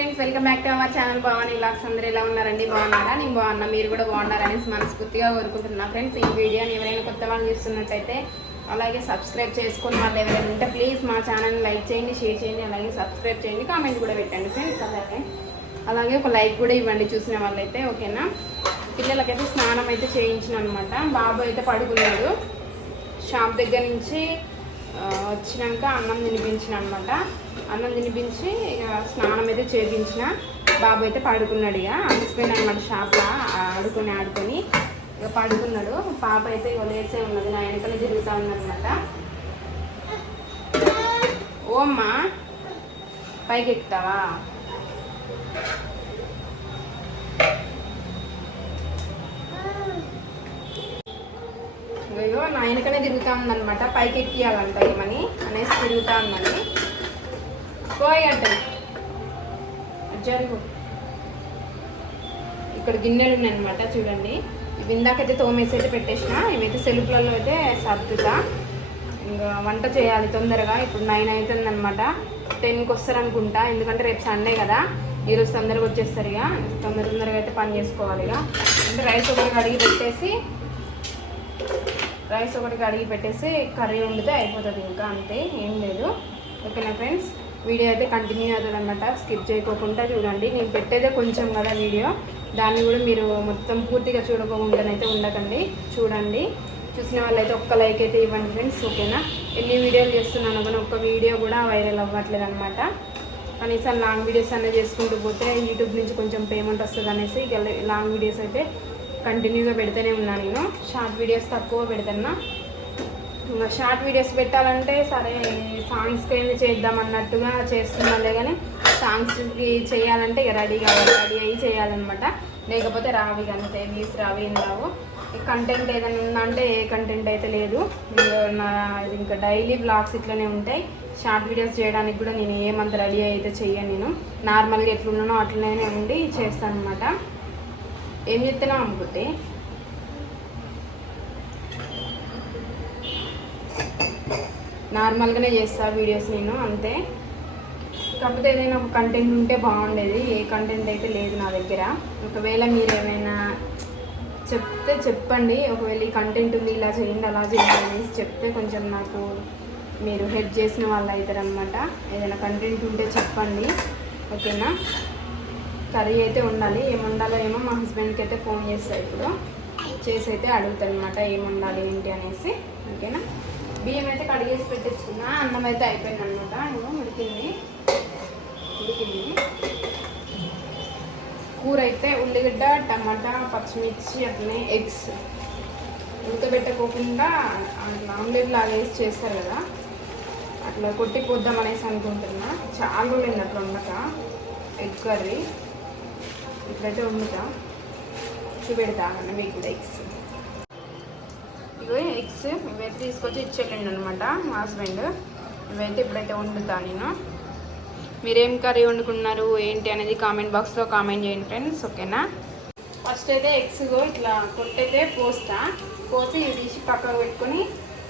Friends welcome back to our channel. Bhavani lakhs అందరూ ఎలా ఉన్నారండి? బాగున్నారా? నేను బాగున్నా. మీరు కూడా బాగున్నారనేసి మనస్ఫూర్తిగా కోరుకుంటున్నా. ఫ్రెండ్స్ ఈ వీడియోని ఎవరైనా కొత్త వాళ్ళు చూస్తున్నట్టయితే అలాగే సబ్స్క్రైబ్ చేసుకుని వాళ్ళు ఎవరైనా ఉంటే ప్లీజ్ మా ఛానల్ని లైక్ చేయండి షేర్ చేయండి అలాగే సబ్స్క్రైబ్ చేయండి కామెంట్ కూడా పెట్టండి. ఫ్రెండ్స్ అలాగే అలాగే ఒక లైక్ కూడా ఇవ్వండి చూసిన వాళ్ళైతే ఓకేనా? పిల్లలకైతే స్నానం అయితే చేయించిన అనమాట బాబు అయితే పడుకున్నాడు. షాప్ దగ్గర నుంచి వచ్చినాక అన్నం తినిపించిన అనమాట అన్నం తినిపించి ఇక స్నానం అయితే చేయించిన బాబు అయితే పడుకున్నాడు ఇక. అలసిపోయిన అనమాట షాప్లో ఆడుకొని ఆడుకొని. ఇక పడుకున్నాడు. పాప అయితే ఇక లేచే ఉన్నది. నా వెనకనే తిరుగుతూ ఉన్నదన్నమాట. ఓ పైకి ఎక్కుతావా అయ్యో నా వెనకనే తిరుగుతా ఉందన్నమాట. పైకి ఎక్కియాలంట ఏమని? అనేసి తిరుగుతా ఉందని. పోయి అంటే జరుగు ఇక్కడ గిన్నెలు ఉన్నాయన్నమాట చూడండి. ఇవి ఇందాకైతే తోమేసి అయితే పెట్టేసిన ఇవైతే సెల్ఫ్లలో అయితే సర్దుతా. ఇంకా వంట చేయాలి తొందరగా ఇప్పుడు నైన్ అవుతుంది టెన్కి వస్తారు అనుకుంటా ఎందుకంటే రేపు సండే కదా. ఈరోజు తొందరగా వచ్చేస్తారు ఇక. తొందర తొందరగా అయితే పని చేసుకోవాలి ఇక. అంటే రైస్ ఒకటి కడిగి పెట్టేసి రైస్ ఒకటి కడిగి పెట్టేసి కర్రీ వండితే అయిపోతుంది ఇంకా అంతే ఏం లేదు. ఓకేనా ఫ్రెండ్స్? వీడియో అయితే కంటిన్యూ అవుతుంది అనమాట స్కిప్ చేయకోకుండా చూడండి. నేను పెట్టేదే కొంచెం కదా వీడియో. దాన్ని కూడా మీరు మొత్తం పూర్తిగా చూడకోకుండానైతే ఉండకండి. చూడండి. చూసిన వాళ్ళైతే ఒక్క లైక్ అయితే ఇవ్వండి ఫ్రెండ్స్ ఓకేనా? ఎన్ని వీడియోలు చేస్తున్నాను కానీ ఒక్క వీడియో కూడా వైరల్ అవ్వట్లేదు అనమాట కనీసం లాంగ్ వీడియోస్ అనేది చేసుకుంటూ పోతే యూట్యూబ్ నుంచి కొంచెం పేమెంట్ వస్తుంది అనేసి లాంగ్ వీడియోస్ అయితే కంటిన్యూగా పెడితేనే ఉన్నాను నేను. షార్ట్ వీడియోస్ తక్కువ పెడతాను షార్ట్ వీడియోస్ పెట్టాలంటే సరే సాంగ్స్కి ఏంది చేద్దాం అన్నట్టుగా చేస్తున్నాలే కానీ సాంగ్స్కి చేయాలంటే ఇక రెడీ కావాలి రెడీ అయ్యి చేయాలన్నమాట. లేకపోతే రావి అంతే వ్యూస్ రావి ఏం రావు. కంటెంట్ ఏదైనా ఉందంటే ఏ కంటెంట్ అయితే లేదు. ఇంకా నా ఇంకా డైలీ బ్లాగ్స్ ఇట్లనే ఉంటాయి. షార్ట్ వీడియోస్ చేయడానికి కూడా నేను ఏమంత రెడీ అయితే చెయ్యను నేను. నార్మల్గా ఎట్లున్నానో అట్లనే ఉండి చేస్తాను అనమాట ఏం చెప్తున్నాం అనుకుంటే నార్మల్గానే చేస్తాను వీడియోస్ నేను అంతే. కాకపోతే ఏదైనా ఒక కంటెంట్ ఉంటే బాగుండేది. ఏ కంటెంట్ అయితే లేదు నా దగ్గర. ఒకవేళ మీరు ఏమైనా చెప్తే చెప్పండి. ఒకవేళ ఈ కంటెంట్ ఉంది ఇలా చేయండి అలా చేయండి అనేసి చెప్తే కొంచెం నాకు మీరు హెల్ప్ చేసిన వాళ్ళు అవుతారనమాట ఏదైనా కంటెంట్ ఉంటే చెప్పండి. ఓకేనా? కర్రీ అయితే ఉండాలి ఏం ఉండాలో ఏమో మా హస్బెండ్కి అయితే ఫోన్ చేస్తా ఇప్పుడు. చేసి అయితే అడుగుతాను అనమాట ఏమి ఉండాలి ఏంటి అనేసి. ఓకేనా? బియ్యం అయితే కడిగేసి పెట్టేసుకున్నా అన్నం అయితే అయిపోయింది అనమాట నేను ఉడికింది. ఉడికింది. కూర అయితే ఉల్లిగడ్డ టమాటా పచ్చిమిర్చి అట్లనే ఎగ్స్. ఉడకబెట్టకోకుండా ఆమ్లెట్ లాగా వేసి చేస్తారు కదా. అట్లా కొట్టిపోద్దాం అనేసి అనుకుంటున్నా. చాలా రోజులు అట్లా ఉండక ఎగ్ కర్రీ. ఇట్లయితే వండుతా. చూపెడతా అన్న మీకు ఎగ్స్. ఇగో ఎగ్స్ ఇవైతే తీసుకొచ్చి ఇచ్చేయండి అనమాట మా హస్బెండ్. ఇవైతే ఇప్పుడైతే వండుతా నేను. మీరేం కర్రీ వండుకున్నారు ఏంటి అనేది కామెంట్ బాక్స్లో కామెంట్ చేయండి ఫ్రెండ్స్ ఓకేనా? ఫస్ట్ అయితే ఎగ్స్ ఇట్లా కొట్టయితే పోస్తా. పోసి ఇవి తీసి పక్కకు పెట్టుకొని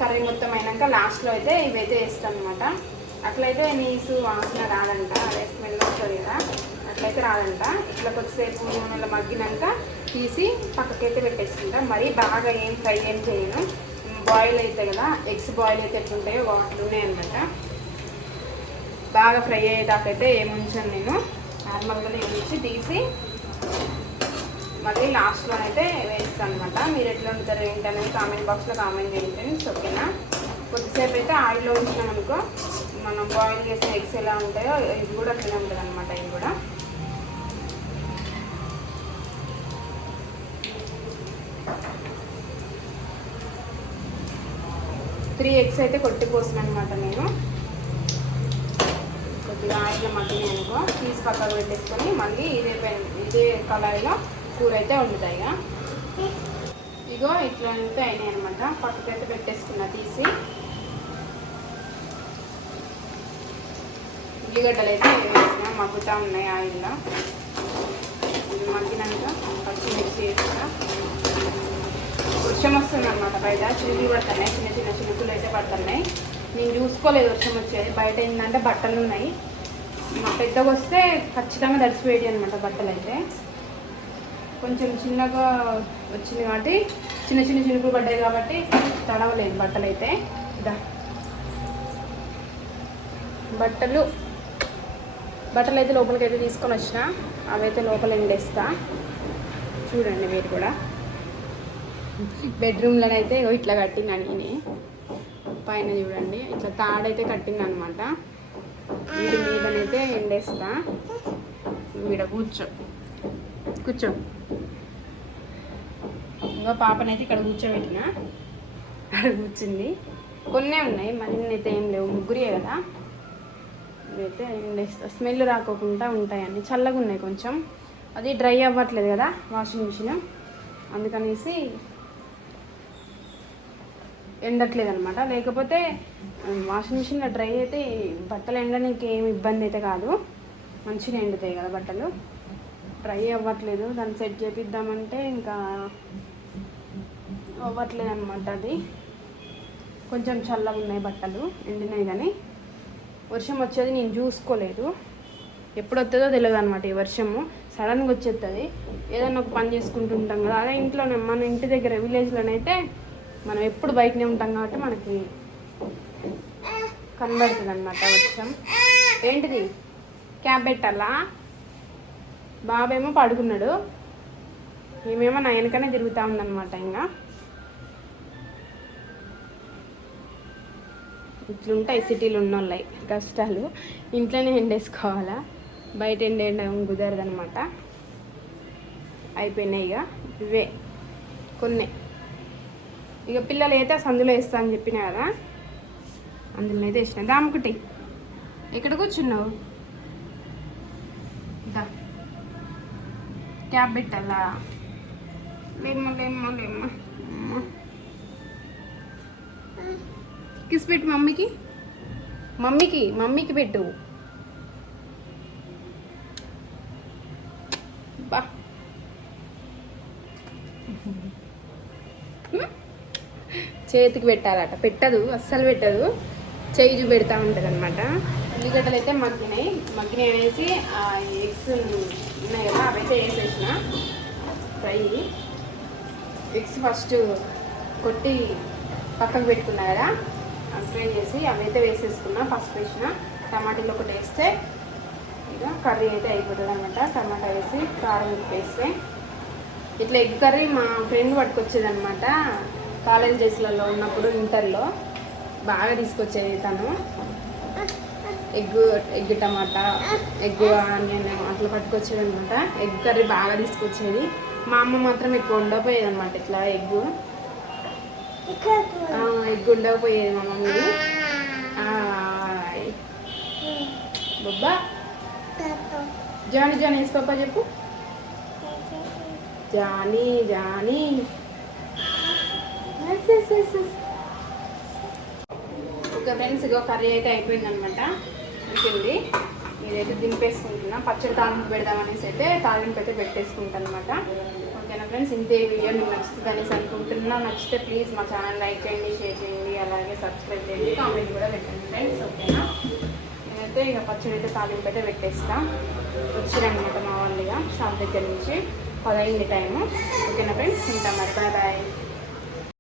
కర్రీ మొత్తం అయినాక లాస్ట్లో అయితే ఇవైతే వేస్తాను అనమాట అట్లయితే నీసు వాసన రాదంట అదే స్మెల్ వస్తుంది కదా అట్లయితే రాదంట. ఇట్లా కొద్దిసేపు నూనెలో మగ్గినాక తీసి పక్కకైతే పెట్టేసుకుంటాం. మరీ బాగా ఏం ఫ్రై ఏం చేయను. బాయిల్ అయితే కదా ఎగ్స్ బాయిల్ అయితే ఎట్లుంటాయో వాటిలోనే అనమాట బాగా ఫ్రై అయ్యేదాకైతే ఏముంచాను నేను. నార్మల్గానే ఉంచి తీసి మళ్ళీ లాస్ట్లో అయితే వేస్తాను అనమాట మీరు ఎట్లా ఉంటారు ఏంటి కామెంట్ బాక్స్లో కామెంట్ చేయండి ఫ్రెండ్స్ ఓకేనా? కొద్దిసేపు అయితే ఆయిల్లో ఉంచినాం అనుకో మనం బాయిల్ చేసిన ఎగ్స్ ఎలా ఉంటాయో ఇది కూడా అట్లనే ఉంటుంది అనమాట ఇది కూడా. త్రీ ఎగ్స్ అయితే కొట్టిపోసాను అనమాట నేను. కొద్దిగా ఆయిల్ మగ్గినాయి అనుకో తీసి పక్కకు పెట్టేసుకొని మళ్ళీ ఇదే ఇదే కళాయిలో కూర అయితే వండుతాయి ఇక. ఇగో ఇట్లా అయితే అయినాయి అనమాట పక్కకైతే పెట్టేసుకున్నా తీసి. ఉల్లిగడ్డలు అయితే వేసిన మగ్గుతా ఉన్నాయి ఆయిల్లో. ఇది మగ్గినాక పచ్చిమిర్చి వేసిన వర్షం వస్తుంది అనమాట బయట. చినుకులు పడుతున్నాయి చిన్న చిన్న చినుకులు అయితే పడుతున్నాయి. నేను చూసుకోలేదు వర్షం వచ్చేది. బయట ఏంటంటే బట్టలు ఉన్నాయి. మా పెద్దగా వస్తే ఖచ్చితంగా తడిసిపోయేది అనమాట బట్టలు అయితే. కొంచెం చిన్నగా వచ్చింది కాబట్టి చిన్న చిన్న చినుకులు పడ్డాయి కాబట్టి తడవలేదు బట్టలు అయితే. బట్టలు బట్టలు అయితే లోపలికి అయితే తీసుకొని వచ్చిన. అవైతే లోపల ఎండేస్తా. చూడండి మీరు కూడా. బెడ్రూమ్లోనైతే ఇగో ఇట్లా కట్టినా నేనే. పైన చూడండి ఇట్లా తాడైతే కట్టింది అనమాట వీడి మీదనైతే ఎండేస్తా. వీడ కూర్చో. కూర్చో. ఇంకా పాపనైతే ఇక్కడ కూర్చోబెట్టిన. అక్కడ కూర్చుంది. కొన్నే ఉన్నాయి మరిన్ని అయితే ఏం లేవు. ముగ్గురే కదా. ఇవైతే ఎండేస్తా. స్మెల్ రాకోకుండా ఉంటాయండి చల్లగా ఉన్నాయి కొంచెం. అది డ్రై అవ్వట్లేదు కదా వాషింగ్ మిషన్. అందుకనేసి ఎండట్లేదు అనమాట లేకపోతే వాషింగ్ మిషన్లో డ్రై అయితే బట్టలు ఎండడానికి ఏమి ఇబ్బంది అయితే కాదు. మంచిగా ఎండుతాయి కదా బట్టలు. డ్రై అవ్వట్లేదు. దాన్ని సెట్ చేపిద్దామంటే ఇంకా అవ్వట్లేదు అనమాట అది. కొంచెం చల్లగా ఉన్నాయి బట్టలు. ఎండినాయి కానీ. వర్షం వచ్చేది నేను చూసుకోలేదు. ఎప్పుడు వస్తుందో తెలియదు అనమాట ఈ వర్షము. సడన్గా వచ్చేస్తుంది ఏదైనా ఒక పని చేసుకుంటుంటాం కదా. అదే ఇంట్లోనే మన ఇంటి దగ్గర విలేజ్లోనైతే మనం ఎప్పుడు బయటనే ఉంటాం కాబట్టి మనకి కనబడుతుంది అనమాట వర్షం. ఏంటిది? క్యాబ్ పెట్టాలా? బాబేమో పడుకున్నాడు. మేమేమో నా వెనకనే తిరుగుతూ ఉందన్నమాట ఇంకా. ఇట్లుంటాయి సిటీలు ఉన్న కష్టాలు. ఇంట్లోనే ఎండేసుకోవాలా బయట ఎండేయడం కుదరదు అనమాట అయిపోయినాయి ఇక. ఇవే. కొన్ని. ఇక పిల్లలు అయితే సందులో వేస్తా అని చెప్పిన కదా? అందులో అయితే వేసిన. దాముకుటి ఎక్కడ కూర్చున్నావు? దా క్యాబ్ పెట్టాలా? లేమ్మ లేమ్మ లేమ్మ. అమ్మ. కిస్ పెట్టు మమ్మీకి. మమ్మీకి మమ్మీకి పెట్టు. బా. చేతికి పెట్టాలట. పెట్టదు అస్సలు పెట్టదు. చేయి చూపెడతా ఉంటుంది అనమాట ఉల్లిగడ్డలు అయితే మగ్గినాయి. మగ్గినాయి అనేసి ఆ ఎగ్స్ ఉన్నాయి కదా అవైతే వేసేసిన. ఫ్రై. ఎగ్స్ ఫస్ట్ కొట్టి పక్కకు పెట్టుకున్నా కదా ఫ్రై చేసి అవైతే వేసేసుకున్నా పసుపు వేసిన. టమాటీలు ఒకటి వేస్తే ఇక కర్రీ అయితే అయిపోతుంది అనమాట టమాటా వేసి కారం ఉప్పు వేస్తే. ఇట్లా ఎగ్ కర్రీ మా ఫ్రెండ్ పట్టుకొచ్చేది అనమాట కాలేజ్ డేస్లలో ఉన్నప్పుడు ఇంటర్లో బాగా తీసుకొచ్చేది తను. ఎగ్ ఎగ్ టమాటా ఎగ్ ఆనియన్ అట్లా పట్టుకొచ్చేది అనమాట ఎగ్ కర్రీ బాగా తీసుకొచ్చేది. మా అమ్మ మాత్రం ఎక్కువ ఉండకపోయేది అనమాట ఇట్లా ఎగ్. ఎగ్ ఉండకపోయేది మా మమ్మీ. బొబ్బా. జానీ జానీ వేసి పాప చెప్పు. Johnny Johnny. ఓకే ఫ్రెండ్స్ ఇగో కర్రీ అయితే అయిపోయింది అనమాట ఉంటుంది ఇదైతే దింపేసుకుంటున్నా. పచ్చడి తాలింపు పెడదామనేసి అయితే తాలింపు అయితే పెట్టేసుకుంటాను అనమాట ఓకేనా ఫ్రెండ్స్ ఇంతే వీడియో మీకు నచ్చుతుంది అనేసి అనుకుంటున్నా. నచ్చితే ప్లీజ్ మా ఛానల్ లైక్ చేయండి షేర్ చేయండి అలాగే సబ్స్క్రైబ్ చేయండి కామెంట్ కూడా పెట్టండి ఫ్రెండ్స్ ఓకేనా? నేనైతే ఇక పచ్చడి అయితే తాలింపు అయితే పెట్టేస్తా. వచ్చిరనమాట మా వాళ్ళు ఇక షాప్ దగ్గర నుంచి. పదైంది టైము ఓకేనా ఫ్రెండ్స్ ఉంటాం మరి. Bye bye